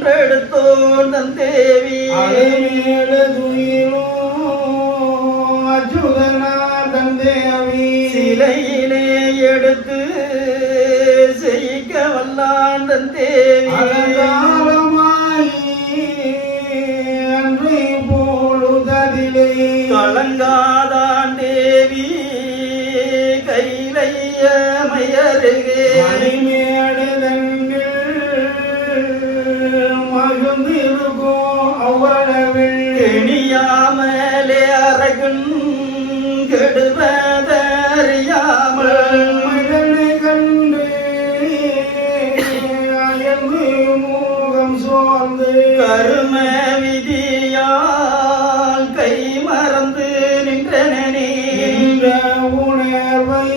குன்றெடுத்தோன் தந்தேவி அச்சுதனா தந்தேவி சிலையிலே எடுத்து செய்க வல்லான் தந்தேவி அன்றை போழுததிலே கலங்காதான் தேவி கைலைய மயருகே எணியாமலே அரகன் கெடுவதறியாமல் மகனை கண்டு அயர்ந்து மூகம் சோர்ந்து கரும விதியால் கை மறந்து நின்றனே உணர்வை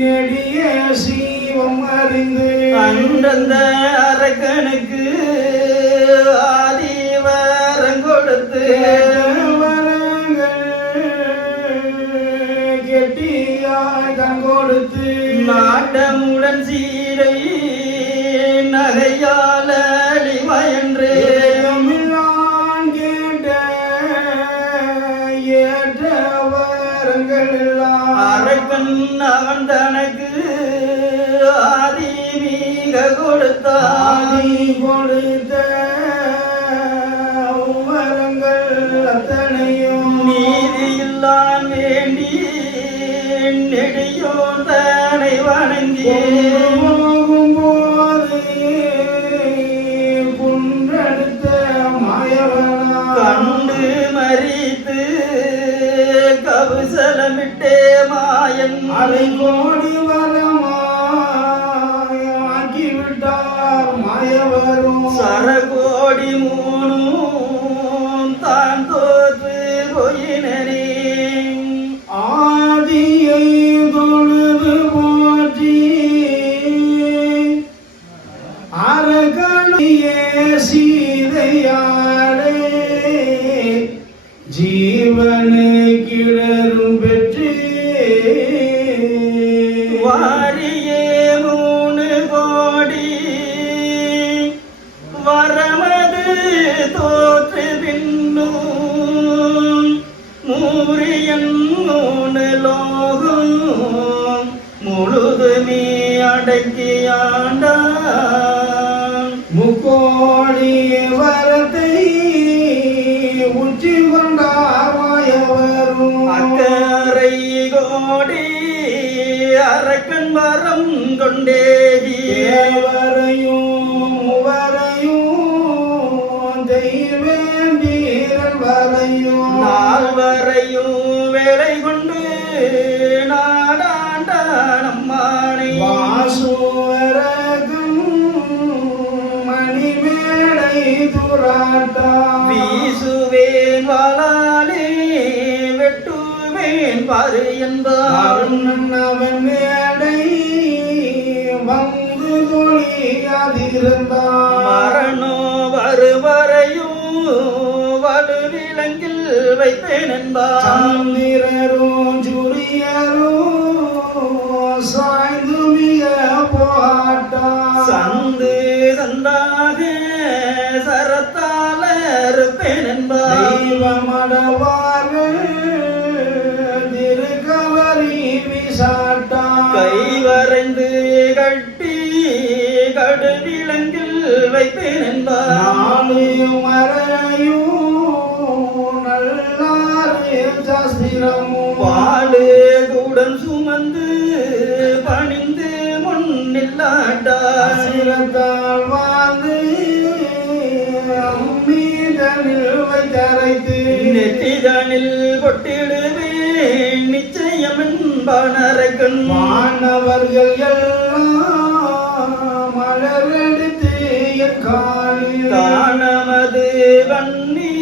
நெடிய சீவம் அறிந்து அன்றந்த அரகனுக்கு ஆதிவரம் கொடுத்து கெட்டியாய் கண் கொடுத்து நாட்டமுடன் சீரை நகையால் அழிவயன்று கேட்ட ஏற்ற வரங்கள் எல்லாம் அரக்கன் அவன் தனக்கு ஆதி மிக கொடுத்தான் கொடுத்த வரங்கள் அத்தனையும் நீதியில்லான் வேண்டி நெடியோன் தனை வணங்கி போகும் போது குன்றெடுத்த மாயவனா கண்டு மறித்து கவுசலமிட்டே மாயன் அதை கோடி வரமாய் ஆக்கிவிட்டார் மாயவரும் சரகோடி மூணும் தான் தோற்று போயினரே ஆதியை தொழுது போற்றி அரகணியே சீதையாளே ஜீவனை கிடரும் பெற்று வாரியே மூணு கோடி வரமது தோற்று பின்னும் மூரியன் மூணு லோகம் முழுதுமே அடக்கியாண்டான் முக்கோடி வரத்தை உச்சி கொண்டார் மாயவரும் அக்கரை கோடி அரக்கன் வரம் கொண்டேதி தேவரையும் மூவரையும் தெய்வேந்தீரன் வரையும் நால்வரையும் வேலை கொண்டு நாடாண்ட நம்மானை வாசுவரகம் மணிமேடை துராட்டா வீசுவேன் வாளாலே வெட்டுவேன் பாரு என்பார் அவன் மேடை வந்து தொழியாதிருந்தான் மரணோ வருவரையும் வலுவிலங்கில் வைத்தேன் என்பார் சந்திரரும் ஜுரியரும் சாய்ந்து மிக போட்டா சந்து சந்தாக சரத்தால இருப்பேன் என்பார் தெய்வமடவார்கள் திருக்கவரி விசாட்டா கைவரைந்து கட்டி கடுவிலங்கில் வைப்பேன் என்பார் நாளையும் மறையும் நல்லாரே சாஸ்திரமும் பாடு கூடன் சுமந்து பணிந்து முன்னில்லாட்டார் சிரத்தால் வாழ்ந்து அம்மீதனில் வைத்தரைத்து நெத்திதனில் கொட்டிடுவேன் நிச்சயம் என்பானரக்கன் மாணவர்கள் எல்லாம் மலரெடுத்து என் காலில் தானமது வன்னி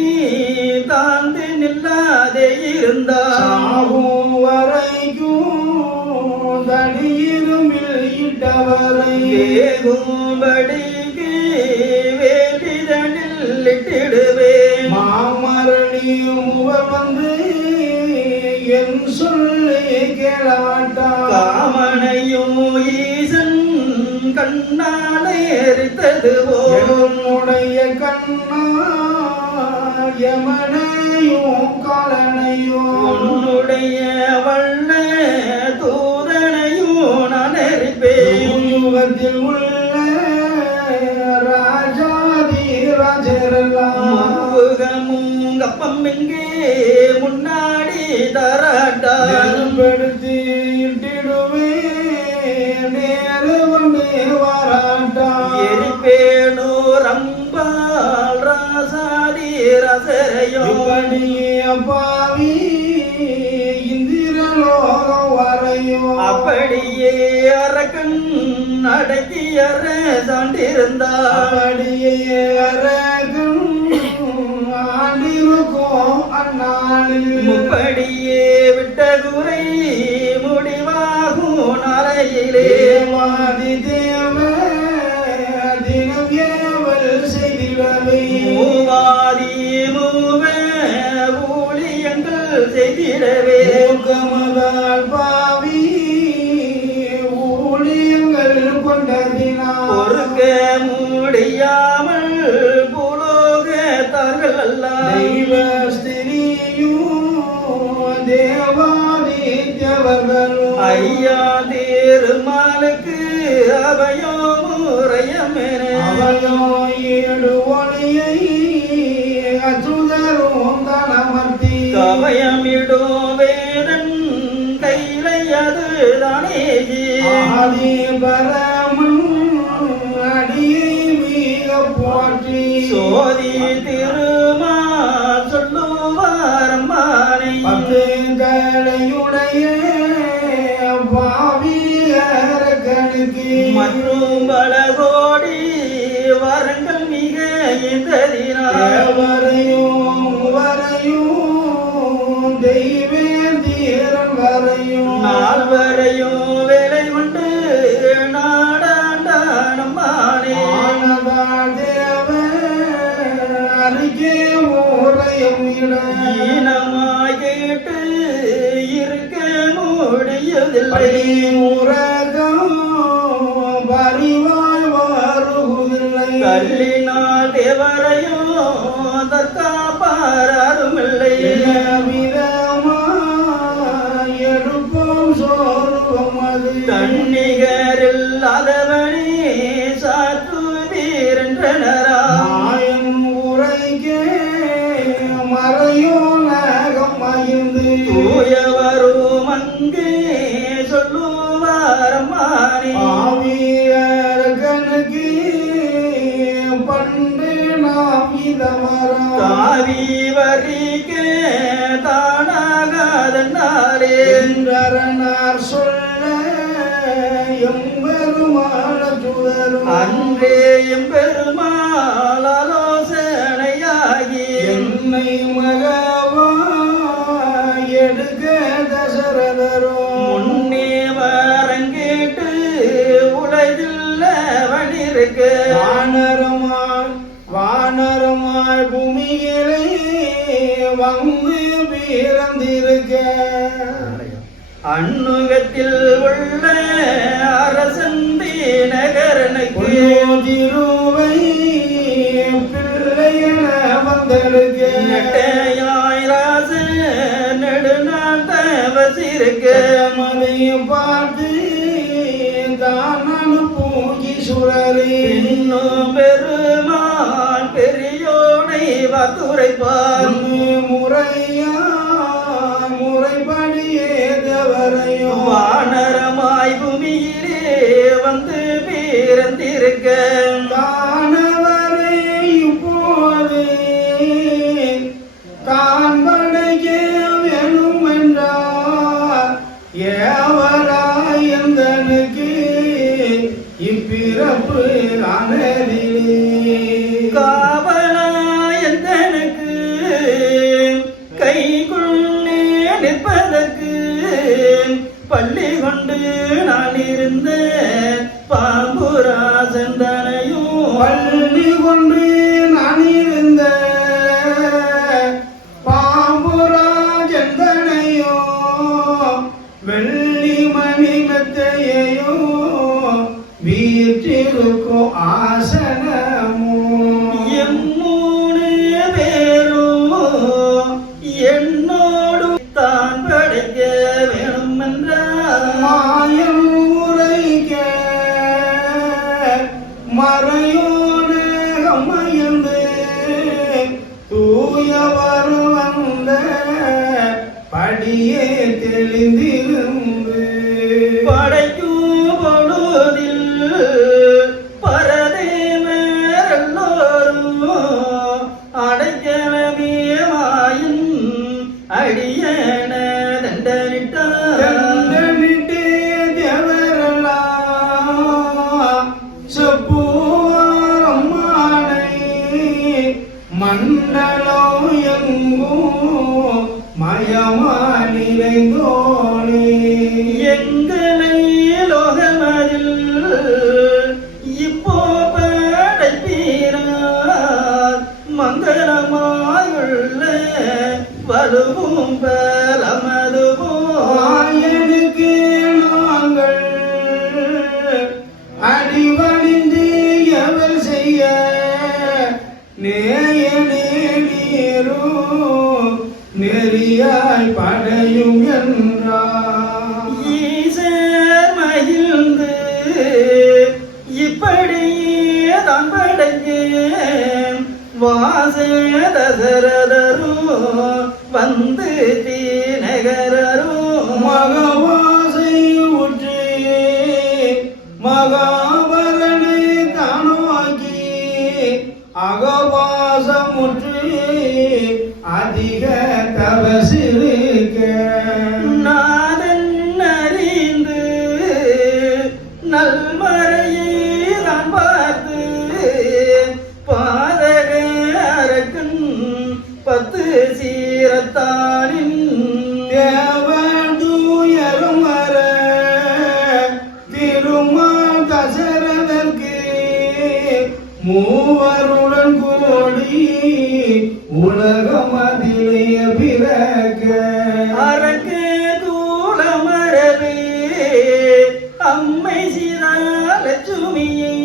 தாந்து நில்லாதே இருந்தார் சாகும் வரைக்கும் தனியிருமில் இட்டவரை வேகும்படிக்கு வேலிதனில் இட்டிடுவேன் மாமரணியும் வந்து என் சொல்லி கேளாட்டா காமனையும் ஈசன் கண்ணாலே எரித்த எரித்ததுவோ என்னுடைய கண்ணா யமனையும் காலனையும் உன்னுடைய வல்ல தூதனையும் நான் எரிப்பேன் யுகத்தில் உள்ள ராஜாதி ராஜரெல்லாம் முகமும் கப்பம் எங்கே முன்னாடி தராட்டா நெருப்படுத்தி இட்டிடுவே நேரு கொண்டு வாராட்டா எரிப்பேனோ ரம்பால் ராசாதி ரசரையோ இப்படியே அப்பாவி இந்திரலோகம் வரையும் அப்படியே அரக்கன் அடக்கியற சாண்டிருந்தார் அப்படியே அரகன் ஆண்டிருக்கும் அந்நாளில் முப்படியே விட்ட குறை முடிவாகும் நாளையிலே தேவாதி தேவ தினம் ஏவல் செய்திடவே மூவாதி மூவ ஊழியங்கள் செய்திடவே ஊக்கமதால் பாவி ஊழியங்கள் கொண்டதினால் பொறுக்க முடியாமல் புலோகத்தார்கள் எல்லாம் தெய்வ ஸ்திரியும் தேவாதித்யவர்களும் ஐயா திருமாலுக்கு அவையோ முறையமென அவயோ ஏழு ஒளியை அச்சுதரும் தனமர்த்தி கவயமிடும் வேதன் கைலை அது தானே ஆதி பரமன் அடியை மிக போற்றி சோதி திருமா சொல்லுவார் மானை பத்து தலையுடைய பாவியரகனுக்கு மற்றும் பல கோடி வரங்கள் மிக இந்ததினால் வரையும் தெய்வே தீரன் வரையும் நால்வரையும் வேலை கொண்டு நாடாண்டானம் மானே ஆனதால் தேவ அறிக்கை ஊரையும் இட ஈனமாய் கேட்டு இருக்க முடியதில்லை பள்ளி உரகம் பரிவாய் வருவதில்லை கல்லினால் தேவரையும் தற்காப்பாருமில்லை விதமாய் எடுப்போம் சோர்வம் அது தன்னிகரில்லாதவனே சாற்று வீரன்றனரா மாயன் உரைக்கே மறையோ நகம் மகிழ்ந்து தூயவரும் அங்கே சொல்லுவார் மானே ஆவியர்கனுக்கு பண்டு நாம் இதமரா தாவி வரிக்க தானாகாதனாலே என்றரனார் சொல்ல எம்பெருமான சுடரும் அன்றே எம்பெருமாள் ஆலோசனையாகி என்னை மகவா எடுக்க தசரதரும் முன்னே வரங்கேட்டு உலகில் வழிருக்க வானரமாய் பூமியிலே வந்து பிறந்திருக்க அண்ணுகத்தில் உள்ள அரசந்தி நகரனுக்கு திருவை பிள்ளையன வந்தெடுக்க நெட்டையாய் ராச நெடுநாள் தவசிருக்க மலையை பார்த்து தான் அனுப்பும் ஈஸ்வரரே இன்னும் பெருமாள் பெரியோனை வாத்துரைப்பார் முறைப்படியே தேவரையும் வானரமாய் பூமியிலே வந்து பிறந்திருக்க காணவரை இப்போது காண்படைக்க வேணும் என்றார் ஏவராய் எந்தனுக்கு இப்பிறப்பு அனதிலே காவலாயந்தனுக்கு கைக்குள்ளே நிற்பதற்கு பள்ளி கொண்டு நான் இருந்த பாம்புராசந்தனையும் பள்ளி கொண்டு நான் இருந்த பாம்புராஜந்தனையோ வெள்ளி மணி மெத்தையோ வீற்றிருக்கும் ஆசன மறையோன மயந்து தூயவர் வந்த படியே தெளிந்திருந்து படைக்கும் பொழுதில் பரதேவர் எல்லோரும் அடைக்கலமே மாயின் அடியன தண்டனிட்டார். தண்டனிட்டே தேவரெல்லாம் செப்புவார் அம்மானை மண்டலம் எங்கும் மயமா நிறைந்தோனே. எங்களை லோகமதில் இப்போ படைப்பீரார் மங்களமாயுள்ள வலுவும் பலமதுவும் ஆயனுக்கு நாங்கள் அடிவணிந்து எவர் செய்ய நேயனே நீரும் நெறியாய் படையும் என்றார். ஈசர் மகிழ்ந்து இப்படியே தான் படைக்கேன் வாச தசரதரும் வந்து தீநகரரும் மகவாசை உற்று மகாபரணை தானோக்கி அகவாசமுற்று அதிக தவசிருக்க நாதன் அறிந்து நல்மறையை நான் பார்த்து பாதக அரக்கன் 10 சீரத்தானின் தேவதூயரும் வர திருமால் தசரதற்கு மூவருடன் கூடி உலகமதிலே பிறக்க அரக்கு தூளமரவே அம்மை சீதாலட்சுமியை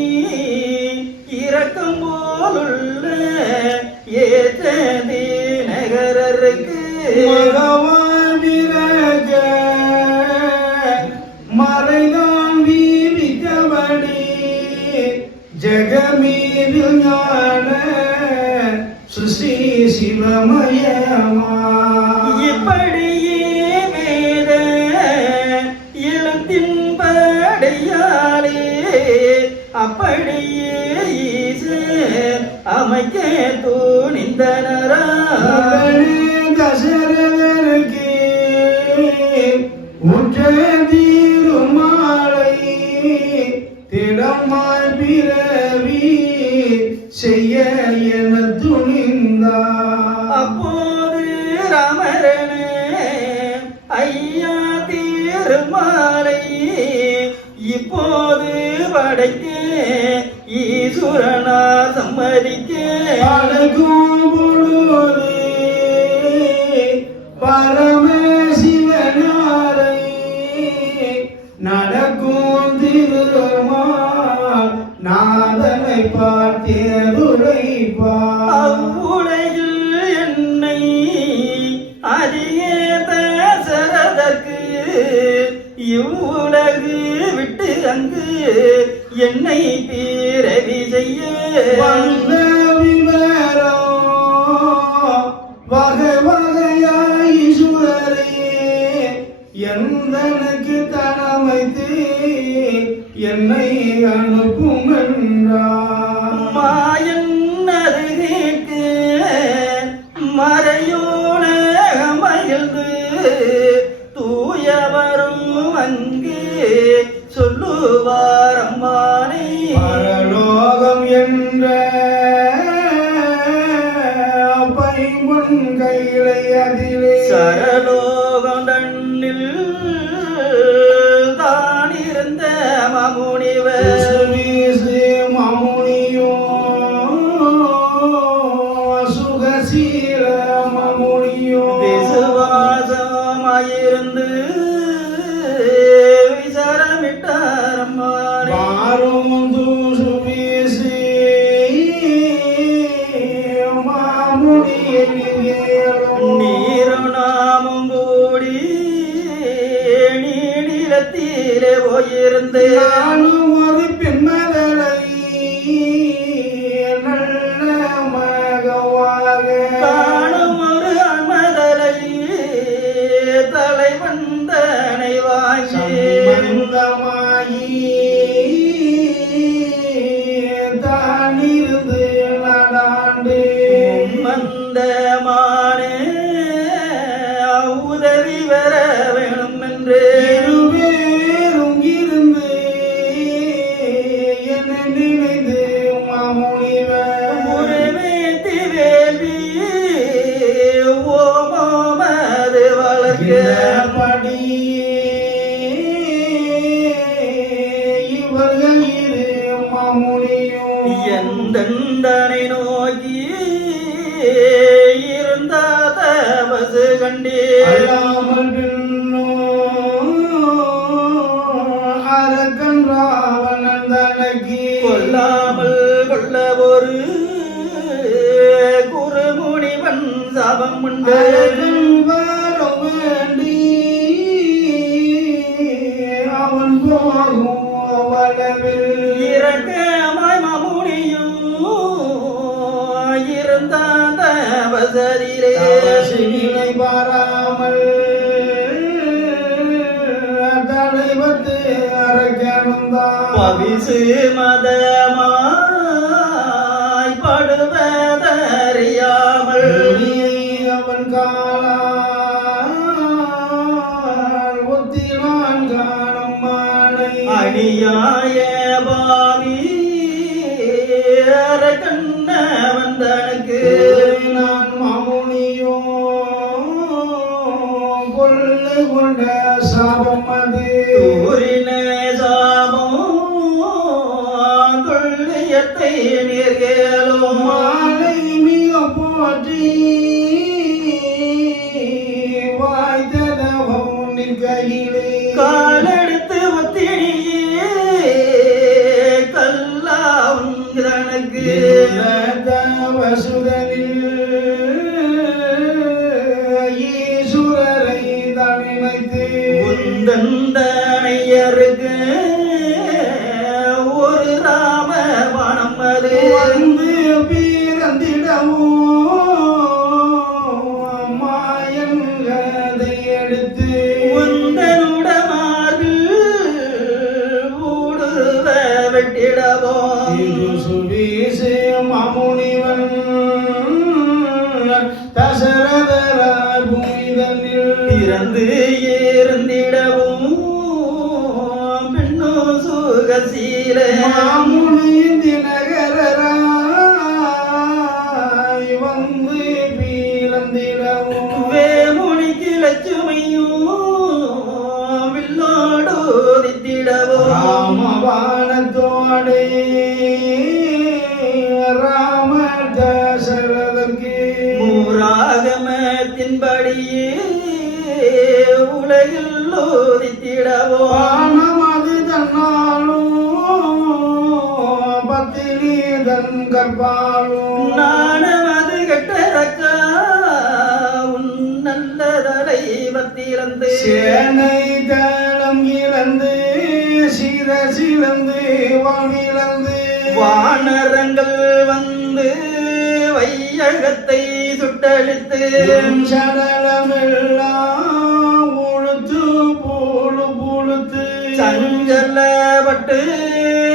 இரக்கம் போலுள்ள ஏற்றதி நகரருக்கு மகவான் பிறக்க மறைதான் வீவித்தபடி ஜெகமீது ஞான சுசி சிவமயமா இப்படியே வேத இளத்தின் படையாளே அப்படியே ஈசர் அமைக்க துணிந்தனரா தசரதற்கு உற்ற தீருமாலை திடமாய் பிறவி செய்ய என துணிந்தார். அப்போது ராமரனே ஐயா திருமாலை இப்போது படைக்க ஈஸ்வரனா சம்மதிக்க அடக்கும் பொழுது பரமசிவனாரை நடக்கும் திருமால் நாதனை பார்த்தேதுரைப்பார். அவ்வுலகில் என்னை அறியே தசரதற்கு இவ்வுலகு விட்டு அங்கு என்னை பிறவி செய்ய வந்த விவரம் வகை வகையாய் ஈஸ்வரே எந்தனுக்கு தனமைத்து என்னை அனுப்பும் என்றார். மாயன் அருகேக்கு மறையோன மகிழ்ந்து தூயவரும் அங்கே சொல்லுவார் அம்மானே பரலோகம் என்ற பைம்பொன் கையிலை அதிலே சரலோகம் தன்னில் தான் இருந்த மாமுனிவர் வீசு மமுனியோ சுகசீல மமுனியோ விசுவாசமாயிருந்து விசாரமிட்டார் அம்மானே பாரும் தூசு வீசி இந்த மானே உதவி வர வேணும் என்று இருவேறும் இருந்து என்ன நினைந்து மாமுனிவர் முறைவேத்தி வேள்வி ஓமது வளர்க்க படி இவர்கள் இரு மாமுனியும் எந்தனை நோக்கி இருந்த தவசு கண்டே அல்லாமல் பின்னோ அரக்கன் ராவணன் தனக்கு கொல்லாமல் கொள்ள ஒரு குருமுனிவன் சாபம் உண்டு அரக்கன் வர வேண்டி அவன் போகும் வளவில் இரக்கமாய் மாமுனியும் இருந்த தவசரிலே தவசினை பாராமல் தலைவத்து அரக்கனுந்தான் பவிசு மதமாய் படுவதறியாமல் அவன் காலால் ஒத்தினான் காணும் மாலை அடியாய பாவி கண்ண வந்தனுக்கு நான் மாமுனியோ கொள்ளு கொண்ட சாபம் அது ஊரின சாபம் துள்ளியத்தை நீர்கேலும் மாலை மிக போற்றி வாய்த்ததவம் நின் கையிலே காலெடுத்து ஒத்தினியே கல்லா உந்தனக்கு வசுதனில் ஈஸ்வரரை தனிமைத்து உந்தந்தனையருக்கு ஒரு ராம வனம் அது வந்து பிறந்திடமோ மாயன் கதை எடுத்து உந்தனுட மார்பில் ஊடுருவ வெட்டிடவோ சுவீசு மாமுனிவன் தசரதரார் பூமிதனில் பிறந்து இருந்திடவும் பெண்ணோ சுகசீல மாமுனியின் தினகரராய் வந்து பிறந்திடவும் வேமுனிக்கு லட்சுமியும் வில்லோடு தித்திடவோ ராமபானத்தோடே ராம தசரதற்கு மூராகமத்தின்படியே உலகில் ஓதித்திடவோ பானமது தன்னாலும் பத்தினி தன் கற்பாலும் நாணமது கெட்டரக்கா உன் நல்லதலை பத்திரந்து சேனை தளம் இழந்து சிறசிழந்து வாழ்விழந்து வானரங்கள் வந்து வையகத்தை சுட்டழித்து சடலமெல்லாம் உழுத்து பூழு புழுத்து சஞ்சலப்பட்டு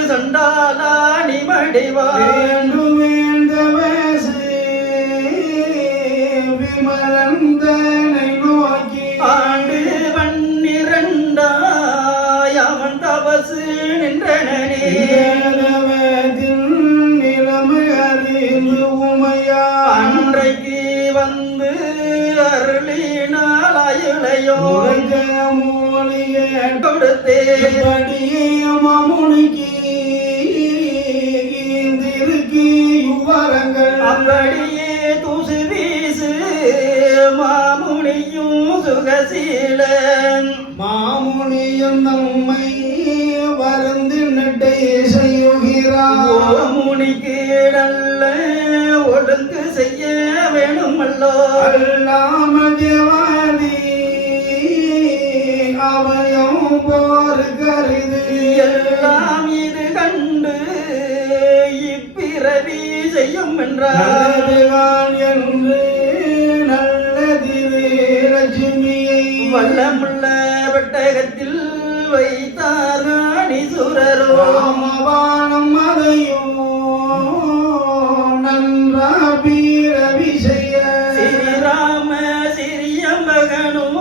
சண்டாலா நிமடிவா வேண்டு வேண்ட வேசு விமலந்தனை நோக்கி ஆண்டு 12 அவன் தபசு நின்றனே நிலவதில் நிலைமை அறிந்து உமையா அன்றைக்கு வந்து அருளினால் அயுளையோ உரைத்த மூலிகை கொடுத்தே படியே மாமுனிக்கு இந்திருக்கு யுவரங்கள் அப்படியே தூசு வீசு மாமுனியும் சுகசீலன் மாமுனியும் நம்மை வருந்து நட்டை செய்யுகிறார் முனிக்கு நல்ல ஒழுங்கு செய்ய வேணுமல்லோ அல்லாம தேவாதி அவயம் போர் கருது எல்லாம் இது கண்டு இப்பிறவி செய்யும் என்றார் நல்லதுதான் என்று நல்லதிரு லட்சுமியை வல்லமுள்ள வெட்டகத்தில் வைத்தார் ராணீசுரரோ ராமபானம் அதையும் நன்றா பீரவி செய்ய ராம சிறிய மகனும்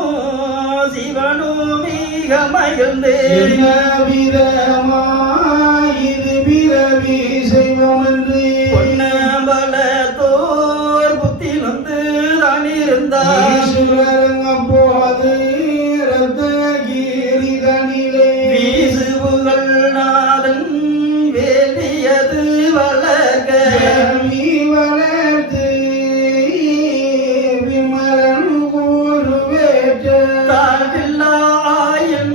சிவனும் மிக மகிழ்ந்து என்ன விதமாய் இது பிறவி செய்வோம் என்று பொன்னம்பலத்தோர் புத்தில் வந்து தான் இருந்தார் ஈஸ்வரன் அப்போது ரத்னகிரி தனிலே வீசுபுகழ் நாதன் வேலியது வளர்க வேள்வி வளர்த்து விமலன் கூறுவேற்ற தாழ்வில்லாயின்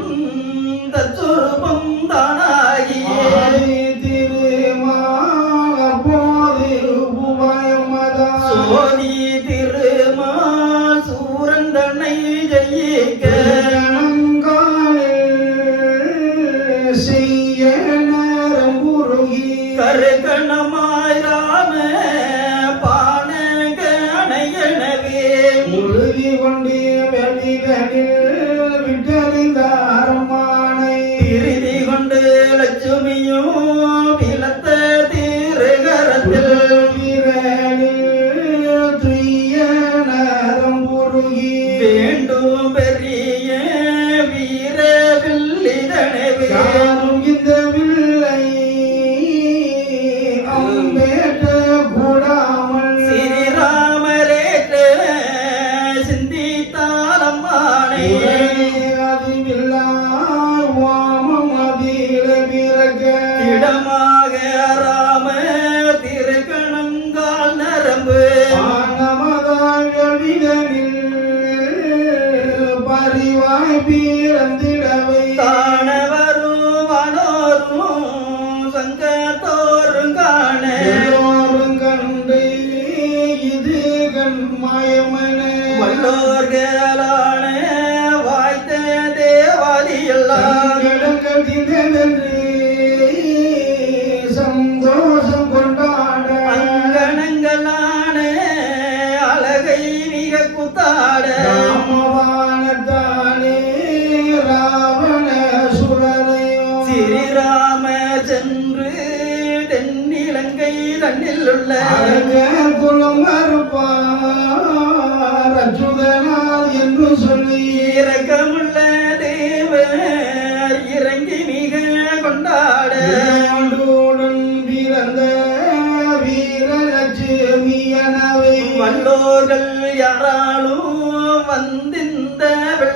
தற்சொருபம் தானாகியே ஆதி திருமால் அப்போது உபயமதான் சோதி திருமால் சூரன் தன்னை ஜெயிக்க செய்ய நேரம் குறுகி கருகணமாய் ராம பானகணையனவே உறுதி கொண்டே வெளிகளில் விட்டறிந்தாரமானை திருதி கொண்டு லட்சுமியும் விலத்த திருகரத்தில் விரலில் துய்ய நேரம் குறுகி வேண்டும் பெரிய வீர வில்லிதனவே யாரும் இந்த வில்லை அம்பேற்ற கூடாமல் ஸ்ரீராமரேற்ற சிந்தித்தாலம்மானே அதிவில்லாய் வாமம் அதில பிறக்க இடமாக ராம திருக்கணங்கால் நரம்பு ஆனமதாய் வெளிகளில் பரிவாய் பிறந்திடவை காணவரும் வனோரும் சங்கத்தோரும் காண எல்லோரும் கண்டு இது கண்மயமென வல்லோர்களான வாய்த்த தேவாதி எல்லாம் கடற்கடிதென்று சந்தோஷம் கொண்டாட அங்கணங்களான அழகை மிக குத்தாட ராமவானத்தானே ராவண சுரரையோ ஸ்ரீராம சென்று தென்னிலங்கை தன்னில் உள்ள அழக குலம் அறுப்பார் அச்சுதனால் என்று சொல்லி இரக்கமுள்ள தேவர் இறங்கி மிக கொண்டாட ஆண்டோடன் பிறந்த வீரலட்சுமியனவை வல்லோர்கள் யாராலும் வந்திந்த